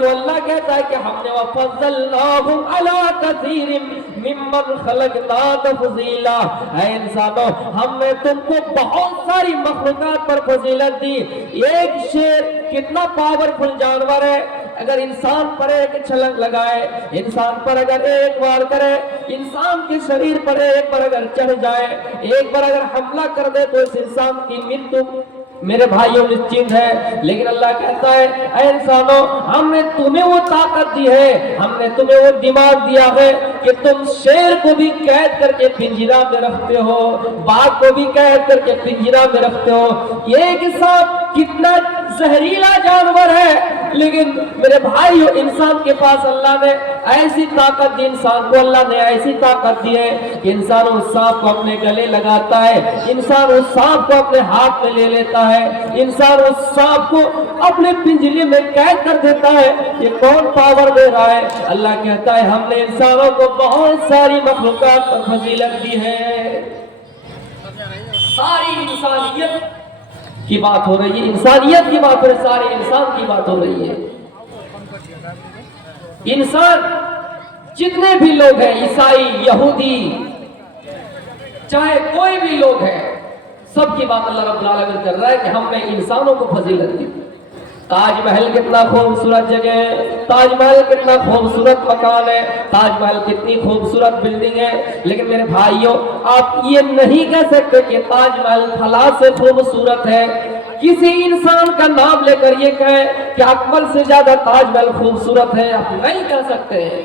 جو اللہ کہتا ہے کہ ہم نے وَفَضَّلْنَاهُمْ عَلَىٰ كَثِيرٍ مِّمَّنْ خَلَقْنَا تَفْضِيلًا، اے انسانوں ہم نے تم کو بہت ساری مخلوقات پر فضیلت دی۔ ایک شیر کتنا پاورفل جانور ہے، اگر انسان پر ایک چھلنگ لگائے، انسان پر اگر ایک وار کرے، انسان کے شریر پر ایک بار اگر چڑھ جائے، ایک بار اگر حملہ کر دے تو اس انسان کی مرتو میرے بھائیوں نشچت ہے۔ لیکن اللہ کہتا ہے اے انسانوں ہم نے تمہیں وہ طاقت دی ہے، ہم نے تمہیں وہ دماغ دیا ہے کہ تم شیر کو بھی قید کر کے پنجرا میں رکھتے ہو، باغ کو بھی قید کر کے پنجرا میں رکھتے ہو۔ یہ کہ سانپ کتنا زہریلا جانور ہے، لیکن میرے بھائیو انسان کے پاس اللہ نے ایسی طاقت دی، انسان کو اللہ نے ایسی طاقت دی ہے کہ انسان اس سانپ کو اپنے گلے لگاتا ہے، انسان اس سانپ کو اپنے ہاتھ میں لے لیتا ہے، انسان اس سانپ کو اپنے پنجرے میں قید کر دیتا ہے۔ یہ کون پاور دے رہا ہے؟ اللہ کہتا ہے ہم نے انسانوں کو بہت ساری مخلوقات پر فضیلت دی ہے۔ ساری انسانیت کی بات ہو رہی ہے، انسانیت کی بات ہو رہی ہے، سارے انسان کی بات ہو رہی ہے۔ انسان جتنے بھی لوگ ہیں، عیسائی، یہودی، چاہے کوئی بھی لوگ ہیں، سب کی بات اللہ رب العالمین کر رہا ہے کہ ہم نے انسانوں کو فضیلت دی۔ تاج محل کتنا خوبصورت جگہ ہے، تاج محل کتنا خوبصورت مکان ہے، تاج محل کتنی خوبصورت بلڈنگ ہے، لیکن میرے بھائیوں آپ یہ نہیں کہہ سکتے کہ تاج محل فلاں سے خوبصورت ہے۔ کسی انسان کا نام لے کر یہ کہے کہ اکبر سے زیادہ تاج محل خوبصورت ہے، آپ نہیں کہہ سکتے ہیں۔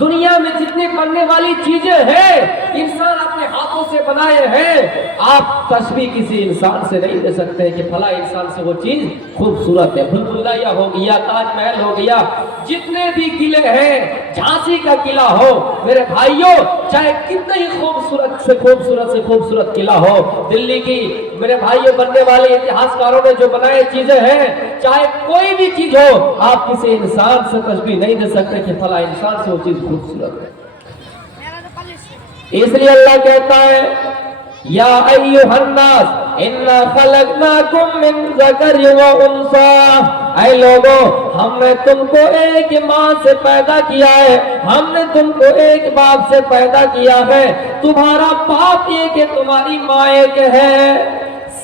دنیا میں جتنی بننے والی چیزیں ہیں انسان اپنے ہاتھوں سے بنائے ہیں، آپ تشبیہ کسی انسان سے نہیں دے سکتے کہ فلاں انسان سے وہ چیز خوبصورت ہے۔ بھول بھلیا ہو گیا، تاج محل ہو گیا، جتنے بھی قلعے ہیں، جھانسی کا قلعہ ہو، میرے بھائیوں چاہے کتنے ہی خوبصورت قلعہ ہو، دلی کی میرے بھائیوں بننے والے اتہاسکاروں نے جو بنائے چیزیں ہیں، چاہے کوئی بھی چیز ہو، آپ کسی انسان سے تشبیہ نہیں دے سکتے کہ فلاں انسان سے وہ چیز خوبصورت ہے۔ اس لیے اللہ کہتا ہے یا ایھا الناس انا خلقناکم من ذکر و انثی، اے لوگو ہم نے تم کو ایک ماں سے پیدا کیا ہے، ہم نے تم کو ایک باپ سے پیدا کیا ہے، تمہارا باپ ایک ہے، تمہاری ماں ایک ہے۔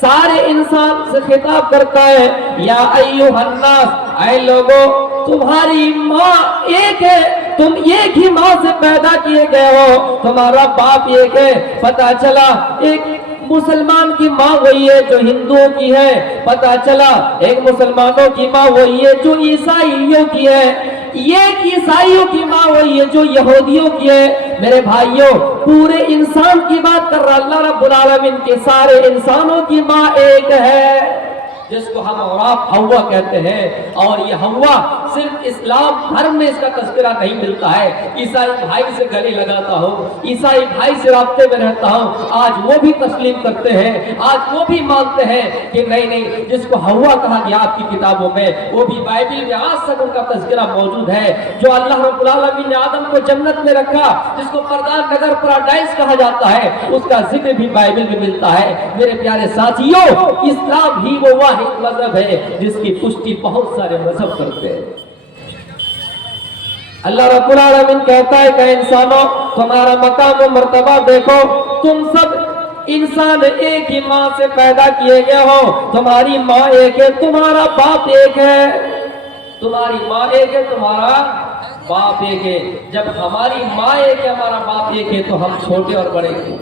سارے انسان سے خطاب کرتا ہے یا ایھا الناس، اے لوگو تمہاری ماں ایک ہے، تم ایک ہی ماں سے پیدا کیے گئے ہو، تمہارا باپ ایک ہے۔ پتہ چلا ایک مسلمان کی ماں وہی ہے جو ہندوؤں کی ہے، پتہ چلا ایک مسلمانوں کی ماں وہی ہے جو عیسائیوں کی ہے، ایک عیسائیوں کی ماں وہی ہے جو یہودیوں کی ہے۔ میرے بھائیوں پورے انسان کی بات کر رہا اللہ رب العالمین کے، سارے انسانوں کی ماں ایک ہے، جس کو ہم اور آپ ہوا کہتے ہیں۔ اور یہ ہوا صرف اسلام دھرم میں اس کا تذکرہ نہیں ملتا ہے، عیسائی بھائی سے گلے لگاتا ہوں، عیسائی بھائی سے رابطے میں رہتا ہوں، آج وہ بھی تسلیم کرتے ہیں، آج وہ بھی مانتے ہیں کہ نہیں نہیں جس کو ہوا کہا گیا آپ کی کتابوں میں، وہ بھی بائبل میں آج تک ان کا تذکرہ موجود ہے۔ جو اللہ رب العالمین نے آدم کو جنت میں رکھا، جس کو پردان نگر پیراڈائز کہا جاتا ہے، اس کا ذکر بھی بائبل میں ملتا ہے۔ میرے پیارے ساتھیوں اسلام ہی وہ واحد مذہب ہے جس کی پشتی بہت سارے مذہب کرتے ہیں۔ اللہ رب العالمین کہتا ہے کہ انسانوں تمہارا مقام و مرتبہ دیکھو، تم سب انسان ایک ہی ماں سے پیدا کیے گئے ہو، تمہاری ماں ایک ہے، تمہارا باپ ایک ہے، تمہاری ماں ایک ہے، تمہارا باپ ایک ہے۔ جب ہماری ماں ایک ہے، ہمارا باپ ایک ہے، تو ہم چھوٹے اور بڑے کیوں؟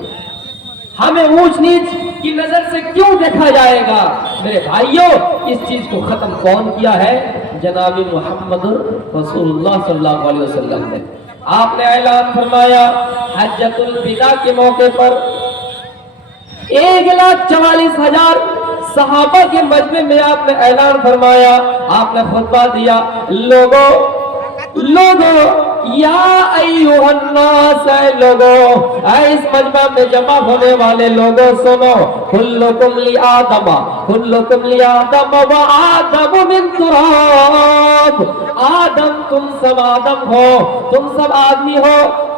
ہمیں اونچ نیچ کی نظر سے کیوں دیکھا جائے گا؟ میرے بھائیوں اس چیز کو ختم کون کیا ہے؟ جناب محمد رسول اللہ صلی اللہ علیہ وسلم نے۔ آپ نے اعلان فرمایا حجۃ الوداع کے موقع پر 1,44,000 صحابہ کے مجمع میں آپ نے اعلان فرمایا، آپ نے خطبہ دیا، لوگوں یا ایھا الناس، اے لوگوں، اے اس مجمع میں جمع ہونے والے لوگوں سنو، کلکم لآدم و آدم من تراب، آدم تم سب آدم ہو، تم سب آدمی ہو،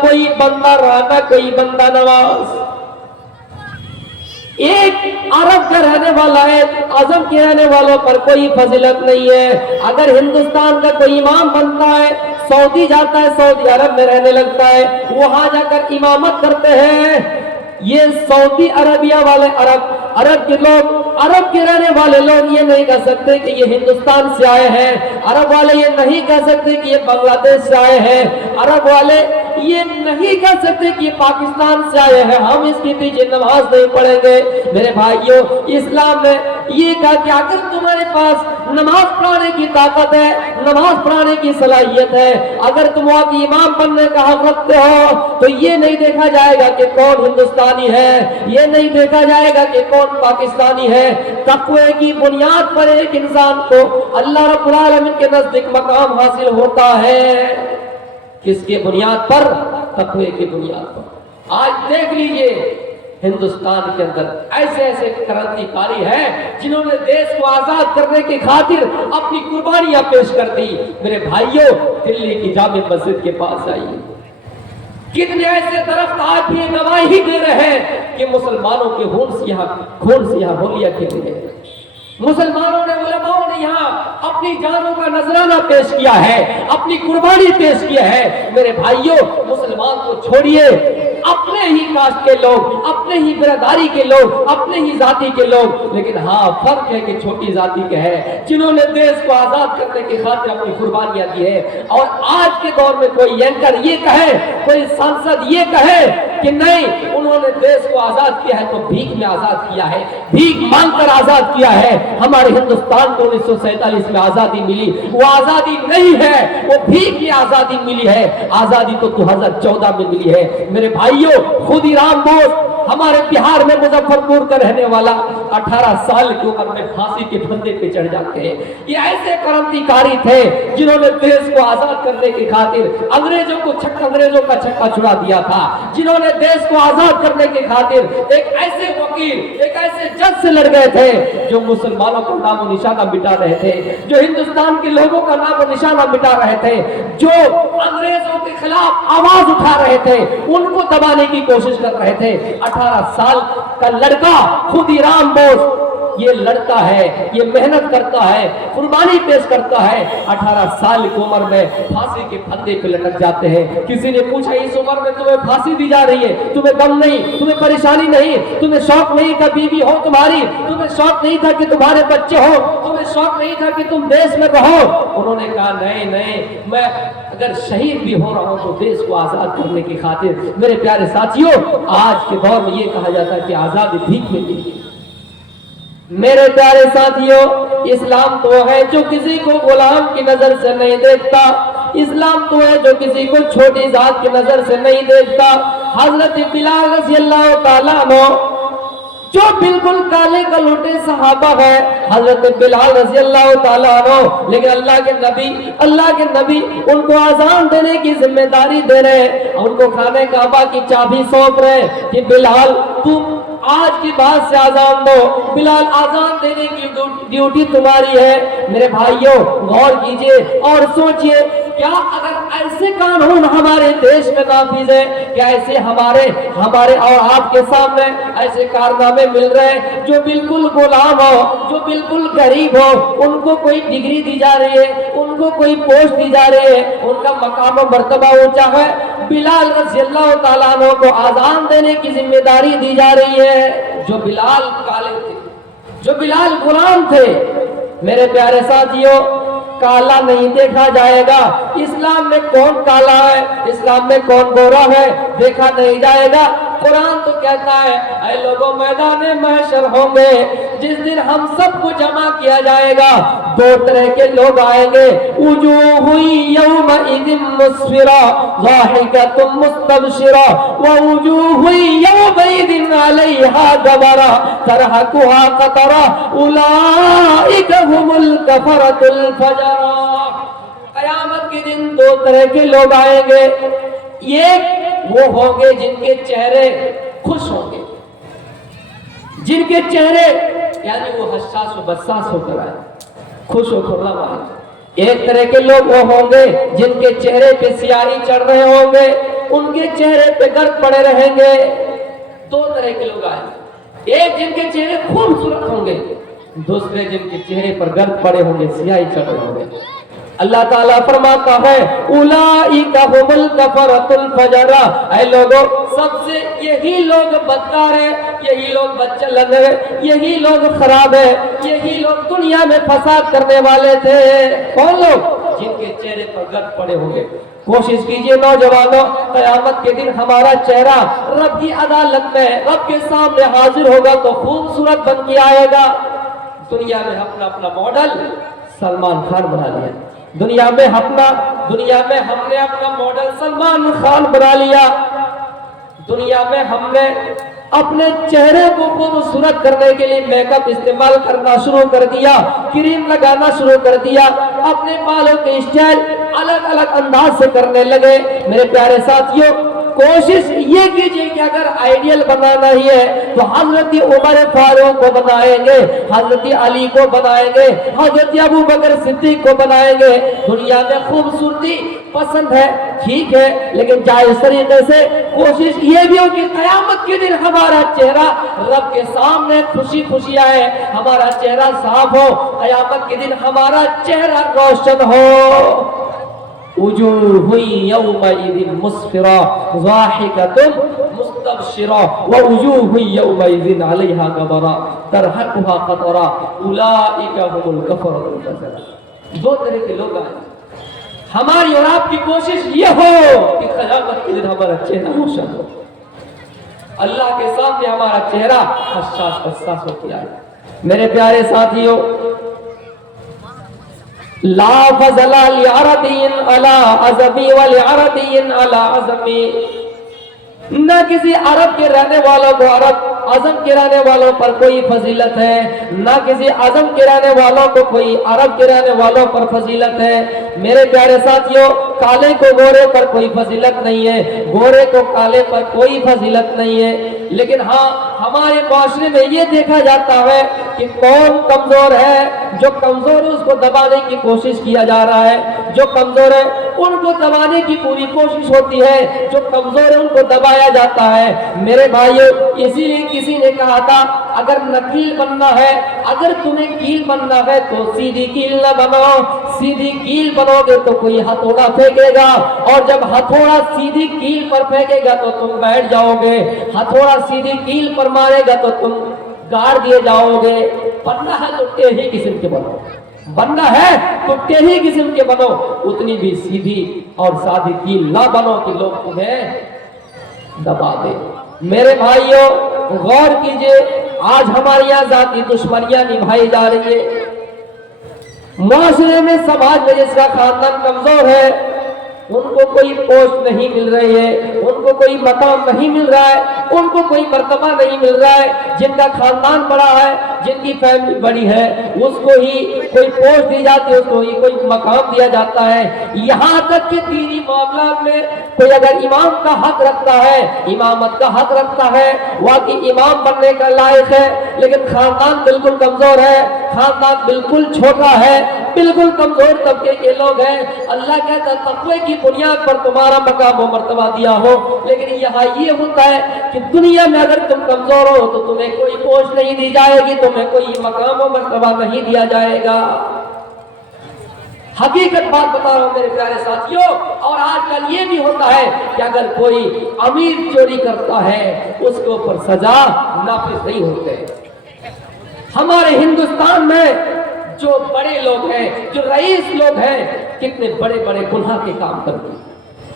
کوئی بندہ رہا نہ کوئی بندہ نواز. ایک عرب کا رہنے والا ہے، اعظم کے رہنے والوں پر کوئی فضیلت نہیں ہے. اگر ہندوستان کا کوئی امام بنتا ہے، سعودی جاتا ہے، سعودی عرب میں رہنے لگتا ہے، وہاں جا کر امامت کرتے ہیں. یہ سعودی عربیہ والے عرب کے لوگ، عرب کے رہنے والے لوگ یہ نہیں کہہ سکتے کہ یہ ہندوستان سے آئے ہیں. عرب والے یہ نہیں کہہ سکتے کہ یہ بنگلہ دیش سے آئے ہیں. عرب والے یہ نہیں کہہ سکتے کہ یہ پاکستان سے آئے ہیں، ہم اس کے پیچھے نماز نہیں پڑھیں گے. میرے بھائیوں، اسلام نے یہ کہا کہ اگر تمہارے پاس نماز پڑھانے کی طاقت ہے، نماز پڑھانے کی صلاحیت ہے، اگر تم وہاں کی امام بننے کا حق رکھتے ہو، تو یہ نہیں دیکھا جائے گا کہ کون ہندوستانی ہے، یہ نہیں دیکھا جائے گا کہ کون پاکستانی ہے. تقوی کی بنیاد پر ایک انسان کو اللہ رب العالمین کے نزدیک مقام حاصل ہوتا ہے. کس کے بنیاد پر؟ تقوی کی بنیاد پر. آج دیکھ لیجئے ہندوستان کے اندر ایسے ایسے کرانتی کاری ہیں جنہوں نے دیش کو آزاد کرنے کی خاطر اپنی قربانیاں پیش کر دی. میرے بھائیوں، دلی کی جامع مسجد کے پاس آئیے، کتنے ایسے درخت آج بھی گواہی دے رہے ہیں کہ مسلمانوں کے خون سے یہاں ہولیاں کھیلی گئی. مسلمانوں نے، علماء نے یہاں اپنی جانوں کا نذرانہ پیش کیا ہے، اپنی قربانی پیش کیا ہے. میرے بھائیوں، مسلمان کو چھوڑیے، اپنے ہی کاسٹ کے لوگ، اپنے ہی برادری کے لوگ، اپنے ہی ذاتی کے لوگ، لیکن ہاں فرق ہے کہ چھوٹی ذاتی کے ہیں جنہوں نے دیش کو آزاد کرنے کی خاطر اپنی قربانیاں دی ہے. اور آج کے دور میں کوئی اینکر یہ کہے، کوئی سانسد یہ کہے کہ نہیں انہوں نے دیش کو آزاد کیا ہے تو بھیک میں آزاد کیا ہے، بھیک مانگ کر آزاد کیا ہے. ہمارے ہندوستان کو 1947 میں آزادی ملی، وہ آزادی نہیں ہے، وہ بھیک کی آزادی ملی ہے. آزادی تو 2014 میں ملی ہے. میرے بھائیوں، خودی رام بوس ہمارے بہار میں مظفر پور کا رہنے والا 18 سال کی عمر میں پھانسی کے پھندے پہ چڑھ جاتے ہیں. یہ ایسے کرانتی کاری تھے جنہوں نے دیش کو آزاد کرنے کی خاطر انگریزوں کا چھکا چھڑا دیا تھا، جنہوں نے دیش کو آزاد کرنے کی خاطر ایک ایسے وکیل، ایک ایسے جج سے لڑ گئے تھے جو مسلمانوں کا نام و نشانہ مٹا رہے تھے، جو ہندوستان کے لوگوں کا نام و نشانہ مٹا رہے تھے، جو انگریزوں کے خلاف آواز اٹھا رہے تھے، ان کو دبانے کی کوشش کر رہے تھے. 18 سال کا لڑکا خودی رام بوس یہ لڑتا ہے، یہ محنت کرتا ہے، قربانی پیش کرتا ہے. 18 سال کی عمر میں پھانسی کے پھندے پہ لٹک جاتے ہیں. کسی نے پوچھا اس عمر میں تمہیں پھانسی دی جا رہی ہے، تمہیں غم نہیں، تمہیں پریشانی نہیں، تمہیں شوق نہیں تھا بیوی ہو تمہاری، تمہیں شوق نہیں تھا کہ تمہارے بچے ہو، تمہیں شوق نہیں تھا کہ تم دیش میں رہو؟ انہوں نے کہا نہیں، میں اگر شہید بھی ہو رہا ہوں تو دیش کو آزاد کرنے کی خاطر. میرے پیارے ساتھیوں، آج کے دور میں یہ کہا جاتا ہے کہ آزادی بھیک میں ملی. میرے پیارے ساتھیوں، اسلام تو ہے جو کسی کو غلام کی نظر سے نہیں دیکھتا، اسلام تو ہے جو کسی کو چھوٹی ذات کی نظر سے نہیں دیکھتا. حضرت بلال رضی اللہ تعالیٰ عنہ جو بالکل کالے کلوٹے صحابہ ہے، حضرت بلال رضی اللہ تعالیٰ عنہ، لیکن اللہ کے نبی ان کو اذان دینے کی ذمہ داری دے رہے ہیں، ان کو خانہ کعبہ کی چابی سونپ رہے ہیں کہ بلال تم آج کی بات سے آزان دو، بلال آزان دینے کی ڈیوٹی تمہاری ہے. میرے بھائیوں، غور کیجئے اور سوچئے، کیا اگر ایسے قانون ہمارے دیش میں نافذ ہے، کیا ایسے ہمارے اور آپ کے سامنے ایسے کارنامے مل رہے ہیں جو بالکل غلام ہو، جو بالکل غریب ہو، ان کو کوئی ڈگری دی جا رہی ہے، ان کو کوئی پوسٹ دی جا رہی ہے، ان کا مقام و مرتبہ اونچا ہے. بلال رضی اللہ تعالیٰ عنہ کو آزان دینے کی ذمہ داری دی جا رہی ہے. جو بلال کالے تھے، جو بلال غلام تھے. میرے پیارے ساتھیوں، کالا نہیں دیکھا جائے گا. اسلام میں کون کالا ہے، اسلام میں کون گورا ہے، دیکھا نہیں جائے گا. قرآن تو کہتا ہے اے لوگوں میدان محشر ہوں گے جس دن ہم سب کو جمع کیا جائے گا. دو طرح کے لوگ آئیں گے، وجوہ یومئذ مسفرہ ضاحکۃ مستبشرہ ووجوہ یومئذ علیہا غبرہ ترہقہا قطرہ اولئک هم الکفرۃ الفجرہ. قیامت کے دن دو طرح کے لوگ آئیں گے. ایک وہ ہوں گے جن کے چہرے خوش ہوں گے، جن کے چہرے یعنی وہ حساس و بساس ہو کر آئے، خوش و خرم آئے. ایک طرح کے لوگ وہ ہوں گے جن کے چہرے پہ سیاہی چڑھ رہے ہوں گے، ان کے چہرے پہ گرد پڑے رہیں گے۔ دو طرح کے لوگ آئیں گے، ایک جن کے چہرے خوبصورت ہوں گے، دوسرے جن کے چہرے پر گرد پڑے ہوں گے، سیاہی چڑھے ہوں گے۔ اللہ تعالیٰ فرماتا ہے اولئک هم الکفرۃ الفجرہ، اے لوگوں سب سے یہی لوگ بدکار ہیں، یہی لوگ بدچلن ہیں، یہی لوگ خراب ہیں، یہی لوگ دنیا میں فساد کرنے والے تھے۔ کون لوگ؟ جن کے چہرے پر گرد پڑے ہوں گے۔ کوشش کیجئے نوجوانوں، قیامت کے دن ہمارا چہرہ رب کی عدالت میں رب کے سامنے حاضر ہوگا تو خوبصورت بن کے آئے گا۔ دنیا میں اپنا ماڈل سلمان خان بنا لیا، دنیا میں ہم نے اپنا ماڈل سلمان خان بنا لیا، دنیا میں ہم نے اپنے چہرے کو خوبصورت کرنے کے لیے میک اپ استعمال کرنا شروع کر دیا، کریم لگانا شروع کر دیا، اپنے بالوں کے اسٹائل الگ الگ انداز سے کرنے لگے۔ میرے پیارے ساتھیوں، کوشش یہ کیجئے کہ اگر آئیڈیل بنانا ہی ہے تو حضرت عمر فاروق کو بنائیں گے، حضرت علی کو بنائیں گے، حضرت ابو بکر صدیق کو بنائیں گے۔ دنیا میں خوبصورتی پسند ہے، ٹھیک ہے، لیکن جائز طریقے سے کوشش یہ بھی ہو کہ قیامت کے دن ہمارا چہرہ رب کے سامنے خوشی خوشی آئے، ہمارا چہرہ صاف ہو، قیامت کے دن ہمارا چہرہ روشن ہو۔ وجوہ یومئذ مسفرہ ضاحکۃ مستبشرہ ووجوہ یومئذ علیہا غبرہ ترہقھا قترہ اولئک ھم الکفرۃ الفجرہ۔ دو طرح کے لوگ آئے، ہماری اور آپ کی کوشش یہ ہو کہ قیامت کے دن ہمارا چہرہ روشن ہو، اللہ کے سامنے ہمارا چہرہ حساس ہو کے آئے۔ میرے پیارے ساتھیوں، لا فضل لعربی علی عجمی ولعربی علی عجمی، نہ کسی عرب کے رہنے والوں کو عرب عجم کے رہنے والوں پر کوئی فضیلت ہے، نہ کسی عجم کے رہنے والوں کو کوئی عرب کے رہنے والوں پر فضیلت ہے۔ میرے پیارے ساتھیوں، کالے کو گورے پر کوئی فضیلت نہیں ہے، گورے کو کالے پر کوئی فضیلت نہیں ہے، لیکن ہاں ہمارے معاشرے میں یہ دیکھا جاتا ہے کہ کون کمزور ہے، جو کمزور ہے اس کو دبانے کی کوشش کیا جا رہا ہے، جو کمزور ہے ان کو دبانے کی پوری کوشش ہوتی ہے، جو کمزور ہے ان کو دبایا جاتا ہے۔ میرے بھائیو، اسی لیے کسی نے کہا تھا اگر نکیل بننا ہے، اگر تمہیں کیل بننا ہے تو سیدھی کیل نہ بنو، سیدھی کیل بنو گے تو کوئی ہتھوڑا پھینکے گا، اور جب ہتھوڑا سیدھی کیل پر پھینکے گا تو تم بیٹھ جاؤ گے، ہتھوڑا سیدھی کیل پر مارے گا تو تم گاڑ دیے جاؤ گے۔ بننا ہے تو ٹیڑھی قسم کے بنو، بننا ہے تو ٹیڑھی قسم کے بنو، اتنی بھی سیدھی اور سادھی کیل نہ بنو کہ لوگ تمہیں دبا دے۔ میرے بھائیوں، غور کیجئے، آج ہماری یہاں ذاتی دشمنیاں نبھائی جا رہی ہے، معاشرے میں سماج میں جس کا خاندان کمزور ہے ان کو کوئی پوسٹ نہیں مل رہی ہے، ان کو کوئی مقام نہیں مل رہا ہے، ان کو کوئی مرتبہ نہیں مل رہا ہے۔ جن کا خاندان بڑا ہے، جن کی فیملی بڑی ہے، اس کو ہی کوئی پوسٹ دی جاتی ہے، اس کو ہی کوئی مقام دیا جاتا ہے۔ یہاں تک کہ دینی معاملات میں کوئی اگر امام کا حق رکھتا ہے، امامت کا حق رکھتا ہے، واقعی امام بننے کا لائق ہے، لیکن خاندان بالکل کمزور ہے، خاندان بالکل چھوٹا ہے، بالکل کمزور طبقے کے لوگ ہیں، اللہ کہتا ہے تقوی کی بنیاد پر تمہارا مقام و مرتبہ دیا ہو، لیکن یہاں یہ ہوتا ہے کہ دنیا میں اگر تم کمزور ہو تو تمہیں کوئی پوسٹ نہیں دی جائے گی، تمہیں کوئی مقام و مرتبہ نہیں دیا جائے گا۔ حقیقت بات بتا رہا ہوں میرے پیارے ساتھیوں، اور آج کل یہ بھی ہوتا ہے کہ اگر کوئی امیر چوری کرتا ہے اس کے اوپر سزا نافذ نہیں ہوتے۔ ہمارے ہندوستان میں جو بڑے لوگ ہیں، جو رئیس لوگ ہیں، کتنے بڑے بڑے گناہ کے کام کر دیے،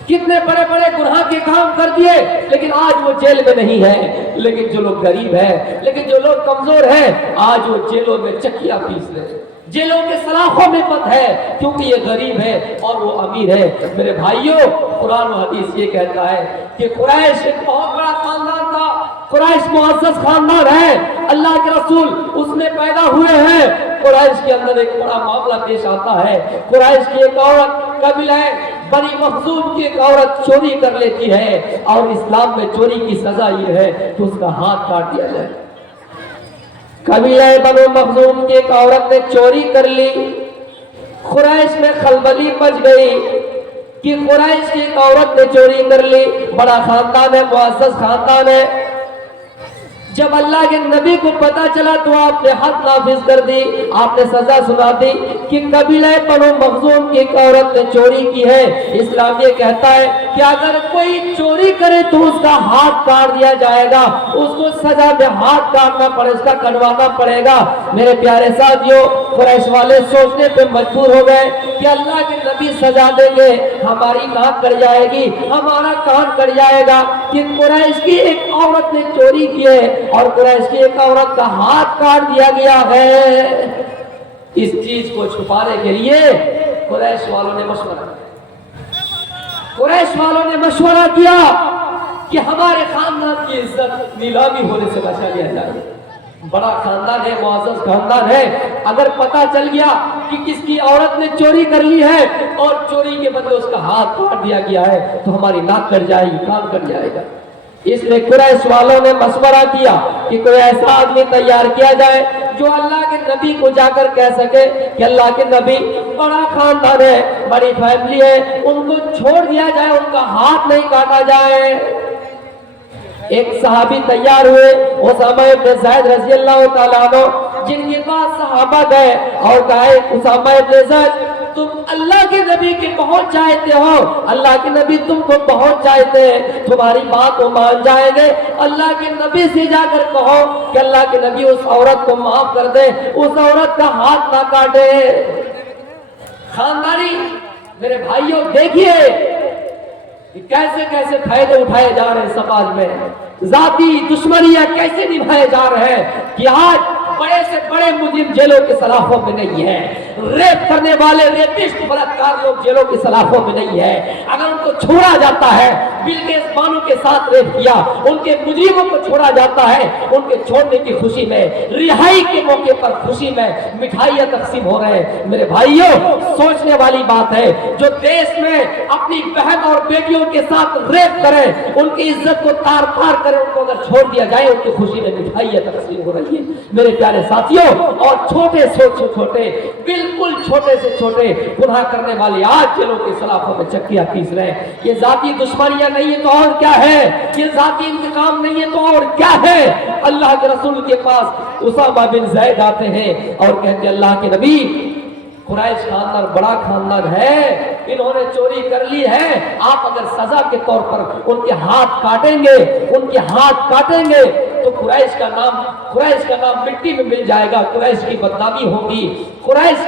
کتنے بڑے بڑے گناہ کے کام کر دیے، لیکن آج وہ جیل میں نہیں ہے۔ لیکن جو لوگ غریب ہیں، لیکن جو لوگ کمزور ہیں، آج وہ جیلوں میں چکیاں پیس رہے ہیں، جیلوں کے سلاخوں میں پت ہے، کیونکہ یہ غریب ہے اور وہ امیر ہے۔ میرے بھائیوں، قرآن و حدیث یہ کہتا ہے کہ قریش ایک بہت بڑا خاندان تھا، قریش معزز خاندان ہے، اللہ کے رسول اس میں پیدا ہوئے ہیں۔ قریش کے اندر ایک بڑا معاملہ پیش آتا ہے، قریش کی ایک عورت قبیلہ بنی مخزوم کی ایک عورت چوری کر لیتی ہے، اور اسلام میں چوری کی سزا یہ ہے کہ اس کا ہاتھ کاٹ دیا جائے۔ قبیلہ بنو مخزوم کی ایک عورت نے چوری کر لی، قریش میں خلبلی مچ گئی، کہ قریش کی ایک عورت نے چوری کر لی، بڑا خاندان ہے، معزز خاندان ہے۔ جب اللہ کے نبی کو پتا چلا تو آپ نے حد نافذ کر دی، آپ نے سزا سنا دی کہ قبیلہ بنو مخزوم کی ایک عورت نے چوری کی ہے۔ اسلام یہ کہتا ہے کہ اگر کوئی چوری کرے تو اس کا ہاتھ کاٹ دیا جائے گا، اس کو سزا میں ہاتھ کاٹنا پڑے، اس کا کٹوانا پڑے گا۔ میرے پیارے ساتھیوں، قریش والے سوچنے پہ مجبور ہو گئے کہ اللہ کے نبی سزا دیں گے، ہماری کان کٹ جائے گی، ہمارا کان کٹ جائے گا کہ قریش کی ایک عورت نے چوری کی ہے اور قریش کی ایک عورت کا ہاتھ کاٹ دیا گیا ہے۔ اس چیز کو چھپانے کے لیے قریش والوں نے مشورہ کیا کہ ہمارے خاندان کی عزت نیلامی ہونے سے بچا لیا جائے۔ بڑا خاندان ہے، معزز خاندان ہے، اگر پتا چل گیا کہ کس کی عورت نے چوری کر لی ہے اور چوری کے بدلے اس کا ہاتھ کاٹ دیا گیا ہے تو ہماری ناک کٹ جائے گی، کان کٹ جائے گا۔ اس لیے قریش والوں نے مشورہ کیا کہ کوئی ایسا آدمی تیار کیا جائے جو اللہ کے نبی کو جا کر کہہ سکے کہ اللہ کے نبی، بڑا خاندان ہے، بڑی فیملی ہے، ان کو چھوڑ دیا جائے، ان کا ہاتھ نہیں کاٹا جائے۔ ایک صحابی تیار ہوئے، اسامہ ابن زید رضی اللہ تعالیٰ عنہ، جن کے پاس صحابہ گئے اور کہا اسامہ ابن زید، تم اللہ کے نبی کے بہت چاہتے ہو، اللہ کے نبی تم کو بہت چاہتے ہیں، تمہاری بات وہ مان جائیں گے، اللہ کے نبی سے جا کر کہو کہ اللہ کے نبی اس عورت کو معاف کر دے، اس عورت کا ہاتھ نہ کاٹے۔ خاندانی میرے بھائیوں، دیکھیے کیسے کیسے فائدے اٹھائے جا رہے ہیں سماج میں، ذاتی دشمنیاں کیسے نبھائے جا رہے ہیں کہ آج بڑے سے بڑے مجرم جیلوں کے سلاخوں میں نہیں ہے، ریپ کرنے والے ریپسٹ بلاکار لوگ جیلوں کی سلاخوں میں نہیں ہے۔ اگر ان کو چھوڑا جاتا ہے، بلقیس بانو کے ساتھ ریپ کیا، ان کے مجرموں کو چھوڑا جاتا ہے، ان کے چھوڑنے کی خوشی میں، رہائی کے موقع پر خوشی میں مٹھائیاں تقسیم ہو رہے ہیں۔ میرے بھائیوں، سوچنے والی بات ہے، جو دیش میں اپنی بہن اور بیٹیوں کے ساتھ ریپ کرے، ان کی عزت کو تار تار کرے، ان کو اگر چھوڑ دیا جائے، ان کی خوشی میں مٹھائیاں تقسیم ہو رہی ہے۔ میرے پیارے ساتھیوں، اور چھوٹے سے چھوٹے، بالکل چھوٹے سے چھوٹے گناہ کرنے والے آج جیلوں کی سلاخوں میں چکیاں پیس رہے ہیں۔ یہ ذاتی دشمنیاں نہیں ہے تو اور کیا ہے؟ یہ ذاتی انتقام نہیں ہے تو اور کیا ہے؟ اللہ کے رسول کے پاس اسامہ بن زید آتے ہیں اور کہتے ہیں اللہ کے نبی، قریش خاندان بڑا خاندان ہے، انہوں نے چوری کر لی ہے، آپ اگر سزا کے طور پر ان کے ہاتھ کاٹیں گے تو قریش کا نام مٹی میں مل جائے گا، قریش کی بدنامی ہوگی، قریش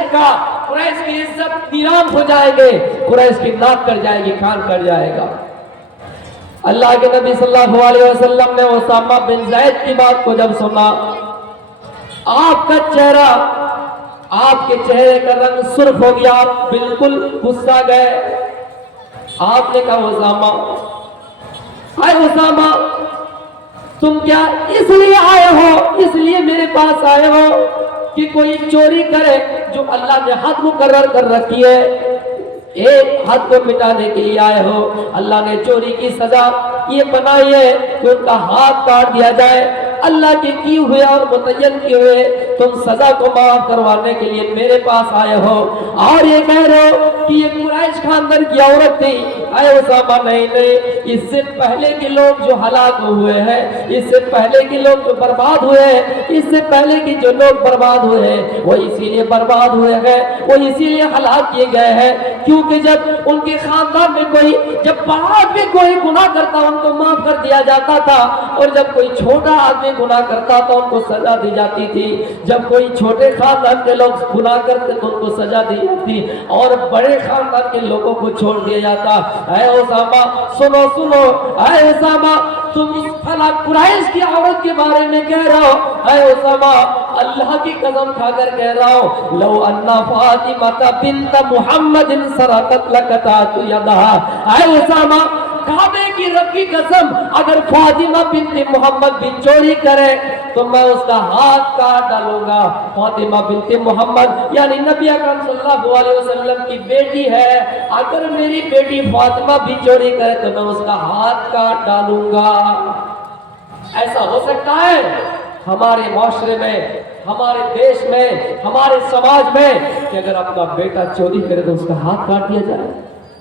کی عزت نیلام ہو جائے گے، قریش کی ناک کٹ جائے گی، کان کٹ جائے گا۔ اللہ کے نبی صلی اللہ علیہ وسلم نے اسامہ بن زید کی بات کو جب سنا، آپ کے چہرے کا رنگ سرخ ہو گیا، آپ بالکل غصہ گئے۔ آپ نے کہا اسامہ تم کیا اس لیے آئے ہو، اس لیے میرے پاس آئے ہو کہ کوئی چوری کرے جو اللہ نے حد مقرر کر رکھی ہے، ایک حد کو مٹانے کے لیے آئے ہو؟ اللہ نے چوری کی سزا یہ بنائی ہے کہ ان کا ہاتھ کاٹ دیا جائے، اللہ کے کیے ہوئے اور متعین کیے ہوئے، تم سزا کو معاف کروانے کے لیے میرے پاس آئے ہو اور یہ کہہ رہے ہو کہ یہ قریش خاندان کی عورت تھی۔ اے اسامہ، نہیں، اس سے پہلے کے لوگ جو ہلاک ہوئے ہیں، اس سے پہلے کے لوگ جو برباد ہوئے ہیں، اس سے پہلے کی جو لوگ برباد ہوئے ہیں وہ اسی لیے برباد ہوئے ہیں، وہ اسی لیے ہلاک کیے گئے ہیں کیونکہ جب ان کے خاندان میں جب بڑا آدمی کوئی گناہ کرتا ان کو معاف کر دیا جاتا تھا، اور جب کوئی چھوٹا آدمی گناہ کرتا تو ان کو سزا دی جاتی تھی۔ جب کوئی چھوٹے خاندان کے لوگ گناہ کرتے تو ان کو سزا دی جاتی اور بڑے خاندان کے لوگوں کو چھوڑ دیا جاتا۔ اے اسامہ سنو، اے اسامہ تم فلاں قریش کی عورت کے بارے میں کہہ رہا ہو، اے اسامہ اللہ کی قسم کھا کر کہہ رہا ہوں، لو ان فاطمہ بنت محمد سرقت لقطعت یدها۔ اے اسامہ، کعبے کی رب کی قسم، اگر فاطمہ بنت محمد بھی چوری کرے تو میں اس کا ہاتھ کاٹ ڈالوں گا۔ فاطمہ بنت محمد یعنی نبی اکرم صلی اللہ علیہ وسلم کی بیٹی ہے، اگر میری بیٹی فاطمہ بھی چوری کرے تو میں اس کا ہاتھ کاٹ ڈالوں گا۔ ایسا ہو سکتا ہے ہمارے معاشرے میں، ہمارے دیش میں، ہمارے سماج میں کہ اگر اپنا بیٹا چوری کرے تو اس کا ہاتھ کاٹ دیا جائے؟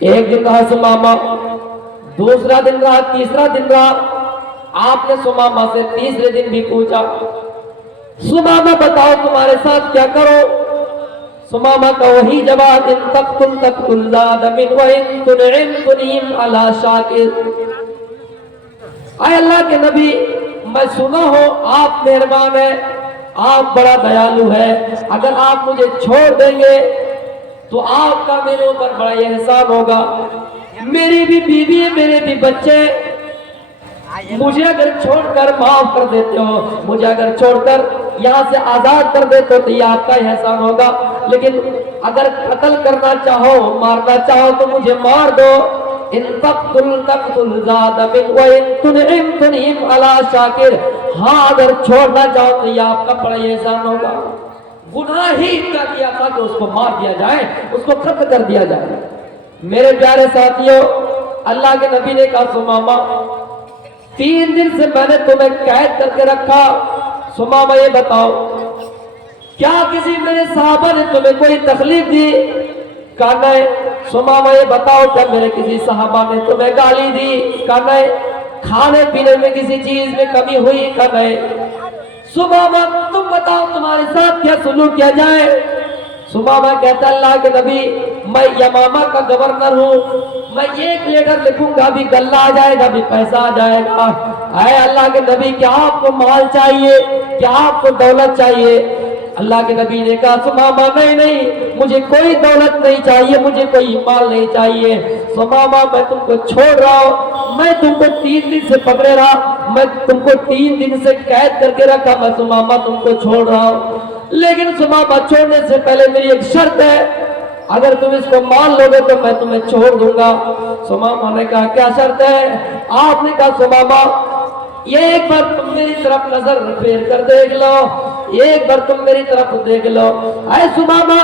ایک دن رہا سمامہ، دوسرا دن رہا، تیسرا دن رہا. آپ نے سمامہ سے تیسرے دن بھی پوچھا سمامہ بتاؤ تمہارے ساتھ کیا کرو؟ سمامہ کا وہی جواب ان تقتل تقتل زاد من وان تنعم تنعم علی شاکر. اے اللہ کے نبی میں سنا ہوں آپ مہربان ہیں، آپ بڑا دیالو ہے، اگر آپ مجھے چھوڑ دیں گے تو آپ کا میرے اوپر بڑا احسان ہوگا. میری بھی بیوی ہے، میرے بھی بچے، مجھے اگر چھوڑ کر معاف کر دیتے ہو، مجھے اگر چھوڑ کر یہاں سے آزاد کر دیتے ہو تو یہ آپ کا احسان ہوگا. لیکن اگر قتل کرنا چاہو، مارنا چاہو تو مجھے مار دو. ان تقتل تقتل زاد من وان تنعم تنعم علی شاکر. ہاں اگر چھوڑنا چاہو تو یہ آپ کا بڑا احسان ہوگا. گناہ ہی اتنا کیا تھا کہ اس کو مار دیا جائے، اس کو قتل کر دیا جائے. میرے پیارے ساتھیوں، اللہ کے نبی نے کہا سمامہ 3 دن سے میں نے تمہیں قید کر کے رکھا، سمامہ یہ بتاؤ کیا کسی میرے صحابہ نے تمہیں کوئی تکلیف دی؟ کہا نہیں. سمامہ یہ بتاؤ کیا میرے کسی صحابہ نے تمہیں گالی دی؟ کہا نہیں. کھانے پینے میں کسی چیز میں کمی ہوئی؟ کہا نہیں. سمامہ تم بتاؤ تمہارے ساتھ کیا سلوک کیا جائے؟ سمامہ کہتا اللہ کے نبی میں یمامہ کا گورنر ہوں، میں ایک لیٹر لکھوں گا بھی غلہ آ جائے گا بھی پیسہ آ جائے گا. اے اللہ کے نبی کیا آپ کو مال چاہیے؟ کیا آپ کو دولت چاہیے؟ اللہ کے نبی نے کہا سمامہ نہیں نہیں، مجھے کوئی دولت نہیں چاہیے، مجھے کوئی مال نہیں چاہیے. سمامہ میں تم کو چھوڑ رہا ہوں، میں تم کو 3 دن سے پکڑے رہا، میں تم کو 3 دن سے قید کر کے رکھا، میں سمامہ تم کو چھوڑ رہا ہوں. لیکن سمامہ چھوڑنے سے پہلے میری ایک شرط ہے، اگر تم اس کو مان لو گے تو میں تمہیں چھوڑ دوں گا. سمامہ نے کہا کیا شرط ہے؟ آپ نے کہا سمامہ یہ ایک بار تم میری طرف نظر پھیر کر دیکھ لو، ایک بار تم میری طرف دیکھ لو. اے سمامہ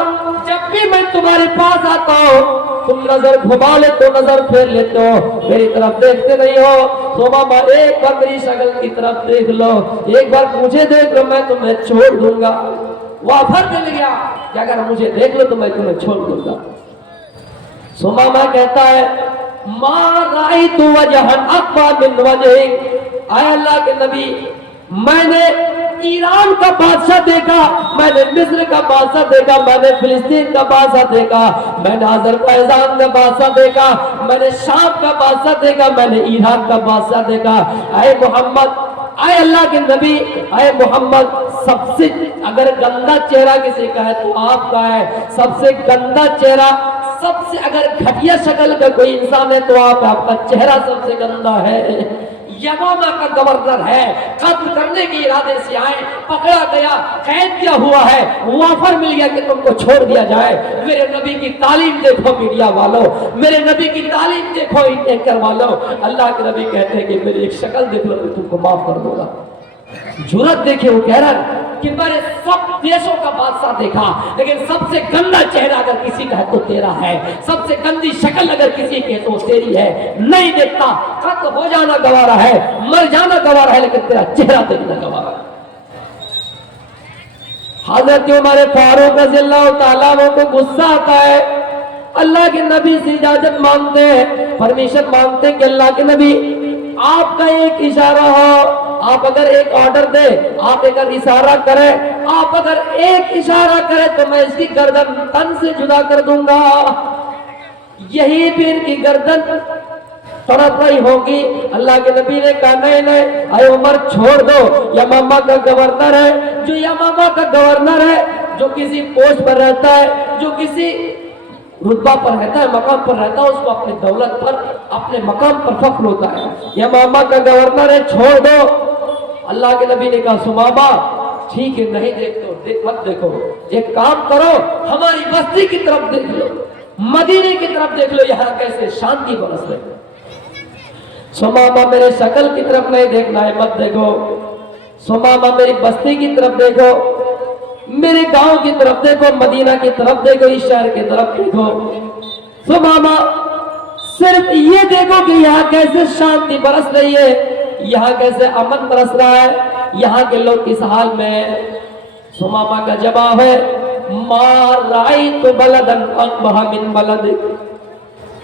جب بھی میں تمہارے پاس آتا ہوں تم نظر گھما لیتے ہو، نظر پھیر لیتے ہو، میری طرف دیکھتے نہیں ہو. سمامہ ایک بار میری شکل کی طرف دیکھ لو، ایک بار مجھے دیکھ لو، میں تمہیں چھوڑ دوں گا. وافر مل گیا کہ اگر مجھے دیکھ لو تو میں تمہیں چھوڑ دوں گا. سمامہ کہتا ہے ما رأیت وجہا اقوی من وجہک. اے اللہ کے نبی میں نے ایران کا بادشاہ دیکھا، میں نے مصر کا بادشاہ دیکھا، میں نے فلسطین کا بادشاہ دیکھا، میں نے آذربائیجان کا بادشاہ دیکھا، میں نے شام کا بادشاہ دیکھا، میں نے ایران کا بادشاہ دیکھا. اے محمد، اے اللہ کے نبی، اے محمد سب سے اگر گندا چہرہ کسی کا ہے تو آپ کا ہے. سب سے گندا چہرہ، سب سے اگر گھٹیا شکل کا کوئی انسان ہے تو آپ کا چہرہ سب سے گندا ہے. یمامہ کا گورنر ہے، قتل کرنے کے ارادے سے آئے، پکڑا گیا، قید کیا ہوا ہے، وافر مل گیا کہ تم کو چھوڑ دیا جائے. میرے نبی کی تعلیم دیکھو میڈیا والوں، میرے نبی کی تعلیم دیکھو اینکر والوں. اللہ کے نبی کہتے ہیں کہ میری ایک شکل دیکھ لو میں تم کو معاف کر دوں گا. جرأت دیکھے وہ کہہ رہا ہے کہ میں نے سب دیشوں کا بادشاہ دیکھا لیکن سب سے گندا چہرہ اگر کسی کا ہے تو تیرا ہے، سب سے گندی شکل اگر کسی کی ہے تو تیری ہے. نہیں دیکھتا، قتل ہو جانا گوارا ہے، مر جانا گوارا ہے، لیکن تیرا چہرہ دیکھنا گوارا ہے. حضرت عمر فاروق رضی اللہ تعالیٰ عنہ کو غصہ آتا ہے، اللہ کے نبی سے اجازت مانگتے ہیں، پرمیشن مانگتے ہیں کہ اللہ کے نبی آپ کا ایک اشارہ ہو، آپ اگر ایک آرڈر دے، آپ اگر اشارہ کریں، آپ اگر ایک اشارہ کریں تو میں اس کی گردن تن سے جدا کر دوں گا. یہی پھر کی گردن تڑپ رہی ہوگی. اللہ کے نبی نے کہا نہیں نہیں اے عمر چھوڑ دو، یمامہ کا گورنر ہے. جو یمامہ کا گورنر ہے، جو کسی پوسٹ پر رہتا ہے، جو کسی رتبہ پر رہتا ہے، مقام پر رہتا ہے، اس کو اپنی دولت پر، اپنے مقام پر فخر ہوتا ہے. یمامہ کا گورنر ہے، چھوڑ دو. اللہ کے نبی نے کہا سمامہ ٹھیک ہے نہیں دیکھو، مت دیکھو، ایک کام کرو ہماری بستی کی طرف دیکھ لو، مدینے کی طرف دیکھ لو، یہاں کیسے شانتی برس رہی. سمامہ میرے شکل کی طرف نہیں دیکھنا ہے، مت دیکھو. سمامہ میری بستی کی طرف دیکھو، میرے گاؤں کی طرف دیکھو، مدینہ کی طرف دیکھو، اس شہر کی طرف دیکھو. سمامہ صرف یہ دیکھو کہ یہاں کیسے شانتی برس رہی ہے، یہاں کیسے امن برس رہا ہے، یہاں کے لوگ کس حال میں ہیں. سمامہ کا جواب ہے ما رأیت بلدا اقبح من بلدک.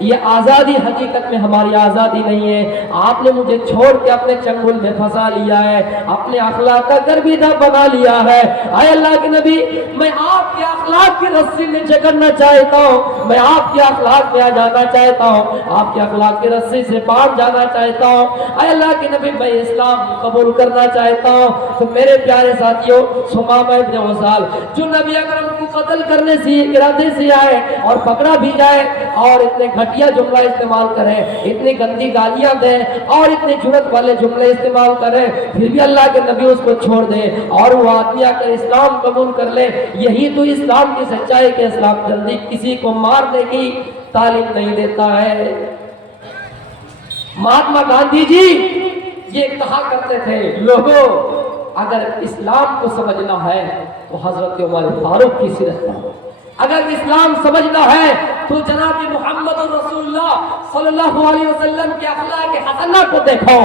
یہ آزادی حقیقت میں ہماری آزادی نہیں ہے، آپ نے مجھے چھوڑ کے اپنے چنگل میں پھنسا لیا ہے، اپنے اخلاق کا گرویدہ بنا لیا ہے۔ اے اللہ کے نبی، میں آپ کے اخلاق کی رسی میں جکڑنا چاہتا ہوں، میں آپ کے اخلاق میں آ جانا چاہتا ہوں، آپ کے اخلاق کی رسی سے باہر جانا چاہتا ہوں۔ اے اللہ کے نبی، میں اسلام قبول کرنا چاہتا ہوں۔ تو میرے پیارے ساتھیوں، ثمامہ ابن وصال جو نبی اکرم کو قتل کرنے سے ارادے سے آئے اور پکڑا بھی جائے اور اتنے گھٹیا جملہ استعمال کریں، اتنی گندی گالیاں دیں اور اتنے جرت والے جملے استعمال کریں، پھر بھی اللہ کے نبی اس کو چھوڑ دیں اور وہ آدمی آ کر اسلام قبول کر لے، یہی تو اسلام کی سچائی کہ اسلام جلدی کسی کو مارنے کی تعلیم نہیں دیتا ہے۔ مہاتما گاندھی جی یہ کہا کرتے تھے، لوگوں اگر اسلام کو سمجھنا ہے تو حضرت عمر فاروق کی سیرت پڑھو، اگر اسلام سمجھنا ہے تو جناب محمد رسول اللہ صلی اللہ علیہ وسلم کے اخلاق حسنہ کو دیکھو،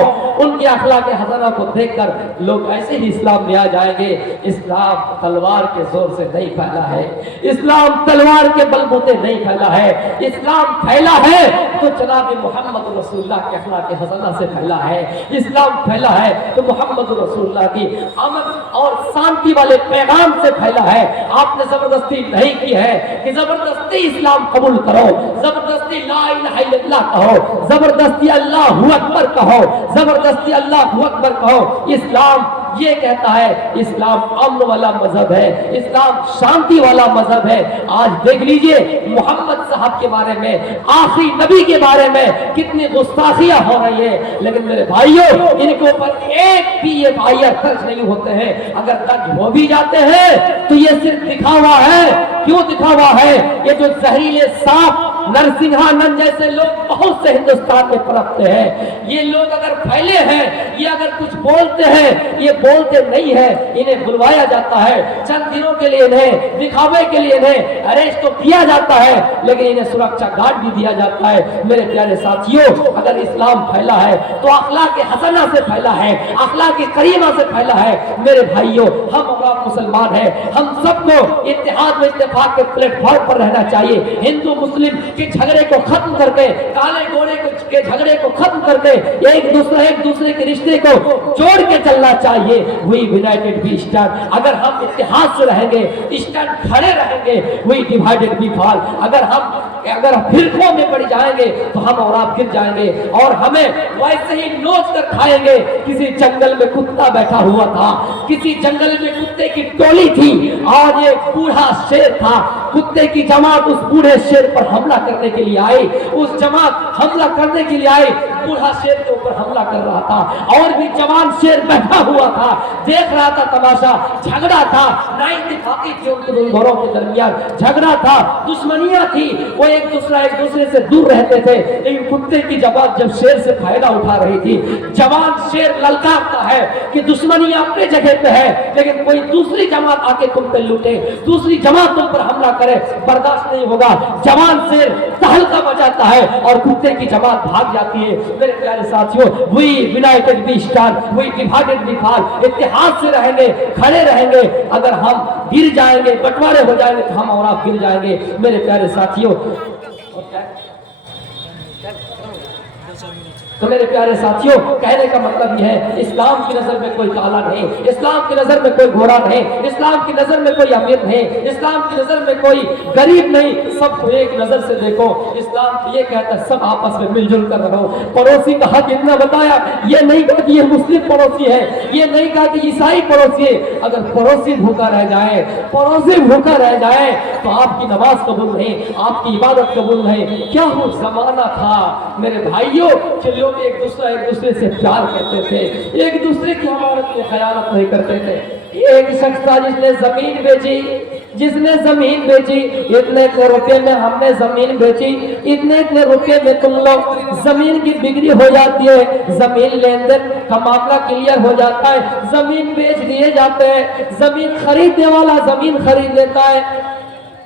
ان کے اخلاق حسنہ کو دیکھ کر لوگ ایسے ہی اسلام میں آ جائیں گے۔ اسلام تلوار کے زور سے نہیں پھیلا ہے، اسلام تلوار کے بلبوتے نہیں پھیلا ہے، اسلام پھیلا ہے تو جناب محمد رسول اللہ کے اخلاق حسنہ سے پھیلا ہے، اسلام پھیلا ہے تو محمد رسول اللہ کی امن اور شانتی والے پیغام سے پھیلا ہے۔ آپ نے زبردستی نہیں کی ہے کہ زبردستی اسلام قبول کرو، زبردستی لا الہ الا اللہ کہو، زبردستی اللہ اکبر کہو، زبردستی اللہ اکبر کہو۔ اسلام یہ کہتا ہے، اسلام امن والا مذہب ہے، اسلام شانتی والا مذہب ہے۔ آج دیکھ لیجئے محمد صاحب کے بارے میں، آخری نبی کے بارے میں کتنی گستاخیاں ہو رہی ہے، لیکن میرے بھائیوں ان کے اوپر ایک بھی یہ FIR درج نہیں ہوتے ہیں، اگر درج ہو بھی جاتے ہیں تو یہ صرف دکھاوا ہے۔ کیوں دکھاوا ہے؟ یہ جو زہریلے سانپ نرسنگھانند جیسے لوگ بہت سے ہندوستان میں پرپتے ہیں، یہ لوگ اگر پھیلے ہیں، یہ اگر کچھ بولتے ہیں، یہ بولتے نہیں ہیں، انہیں بلوایا جاتا ہے چند دنوں کے لیے، انہیں دکھاوے کے لیے انہیں اریسٹ تو کیا جاتا ہے، لیکن انہیں سرکشا گارڈ بھی دیا جاتا ہے۔ میرے پیارے ساتھیوں، اگر اسلام پھیلا ہے تو اخلاق حسنہ سے پھیلا ہے، اخلاق کریمہ سے پھیلا ہے۔ میرے بھائیوں، ہم اور آپ مسلمان ہیں، ہم سب کو اتحاد و اتفاق کے پلیٹ فارم پر رہنا چاہیے۔ ہندو مسلم کے جھگڑے کو ختم کر کے، کالے گورے کے جھگڑے کو ختم کر کے ایک دوسرے کے رشتے کو جوڑ کے چلنا چاہیے۔ وہی یونائٹڈ وی اسٹینڈ، اگر ہم اتحاد سے رہیں گے، اسٹینڈ کھڑے رہیں گے، وہی ڈیوائیڈڈ وی فال۔ اگر فرقوں میں پڑ جائیں گے تو ہم اور آپ گر جائیں گے اور ہمیں ویسے ہی نوچ کر کھائیں گے۔ کسی جنگل میں کتا بیٹھا ہوا تھا، کسی جنگل میں کتے کی ٹولی تھی اور ایک بوڑھا شیر تھا، کتے کی جماعت اس بوڑھے شیر پر حملہ کرنے کے لیے آئی، اس جماعت حملہ کرنے کے لیے آئی، بوڑھا شیر کے اوپر حملہ کر رہا تھا اور بھی جوان شیر بیٹھا ہوا تھا، دیکھ رہا تھا تماشا، جھگڑا تھا، نہ اتفاقی تھی ان دونوں کے درمیان، جھگڑا تھا، دشمنیاں تھی، وہ ایک دوسرے سے دور رہتے تھے، لیکن کتے کی جماعت جب شیر سے فائدہ اٹھا رہی تھی، جوان شیر للکارتا ہے کہ دشمنیاں اپنے جگہ پہ ہے، لیکن کوئی دوسری جماعت آ کے تم پہ لوٹے، دوسری جماعت تم پر حملہ کرے، برداشت نہیں ہوگا۔ جوان شیر تہلکہ مچاتا ہے اور کتے کی جماعت بھاگ جاتی ہے۔ میرے پیارے ساتھیوں، وہی یونائٹڈ وی اسٹینڈ، وہی ڈیوائیڈڈ وی فال، اتحاد سے رہیں گے، کھڑے رہیں گے۔ اگر ہم گر جائیں گے، بٹوارے ہو جائیں گے تو ہم اور آپ گر جائیں گے۔ میرے پیارے ساتھیوں، تو میرے پیارے ساتھیوں، کہنے کا مطلب یہ ہے، اسلام کی نظر میں کوئی کالا نہیں، اسلام کی نظر میں کوئی گھوڑا نہیں، اسلام کی نظر میں کوئی امیر نہیں، اسلام کی نظر میں کوئی غریب نہیں، سب کو ایک نظر سے دیکھو۔ اسلام یہ کہتا ہے سب آپس میں مل جل کر رہو۔ پڑوسی کا حق اتنا بتایا، یہ نہیں کہا کہ یہ مسلم پڑوسی ہے، یہ نہیں کہا کہ عیسائی پڑوسی ہے۔ اگر پڑوسی بھوکا رہ جائے، پڑوسی بھوکا رہ جائے تو آپ کی نماز قبول نہیں، آپ کی عبادت قبول نہیں۔ کیا وہ زمانہ تھا میرے بھائیوں کہ لوگ ایک دوسرے سے پیار کرتے تھے، ایک دوسرے کی امانت میں خیانت نہیں کرتے تھے۔ ایک شخص تھا جس نے زمین بیچی، اتنے روپے میں ہم نے زمین بیچی، اتنے روپے میں تم لوگ، زمین کی بکری ہو جاتی ہے، زمین لین دین کا معاملہ کلیئر ہو جاتا ہے، زمین بیچ دیے جاتے ہیں، زمین خریدنے والا زمین خرید لیتا ہے،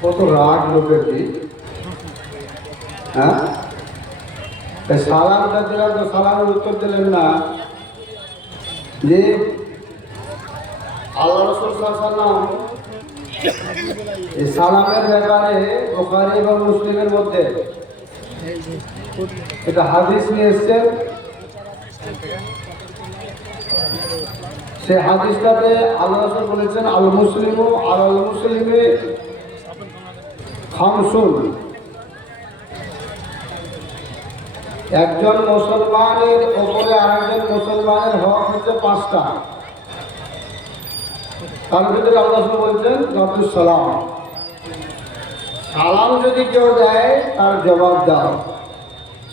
কত রাগ লোকের কি, হ্যাঁ? সালামটা দিলাম তো সালামের উত্তর দিলেন না। যে আল্লাহ রাসূল সাল্লাল্লাহু আলাইহি ওয়াসাল্লাম এই সালামের ব্যাপারে বুখারী এবং মুসলিমের মধ্যে এটা হাদিস নিয়ে এসেছেন। সে হাদিসটাতে আল্লাহ রাসূল বলেছেন আল মুসলিমু আলাল মুসলিমি খামসুন, একজন মুসলমানের উপরে আরেকজন মুসলমানের হক হচ্ছে 5টা। তার ভিতরে আল্লাহ রাসূল বলছেন রাব্বুস সালাম, সালাম যদি কেউ দেয় তার জবাব দাও,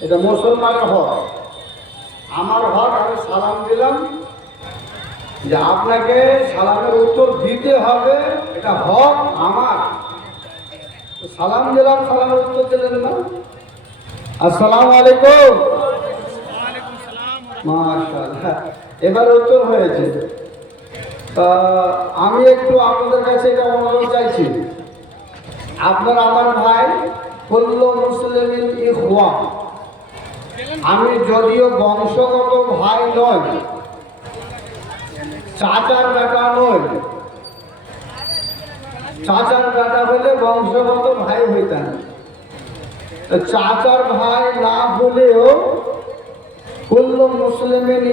এটা মুসলমানের হক। আমার হক আমি সালাম দিলাম, যে আপনাকে সালামের উত্তর দিতে হবে, এটা হক আমার। তো সালাম দিলাম, সালামের উত্তর দিলেন না। আসসালামু আলাইকুম। মাশাআল্লাহ, এবার উত্তর হয়েছে। তা আমি একটু আপনাদের কাছে এটা অনুরোধ চাইছি, আপনার আমার ভাই কুল্লু মুসলিমিন ইখওয়া। আমি যদিও বংশগত ভাই নই, চাচার বেটা নই, চাচার বেটা হলে বংশগত ভাই হইতাম, তো চাচার ভাই না হলেও কুল্লু মুসলিমিন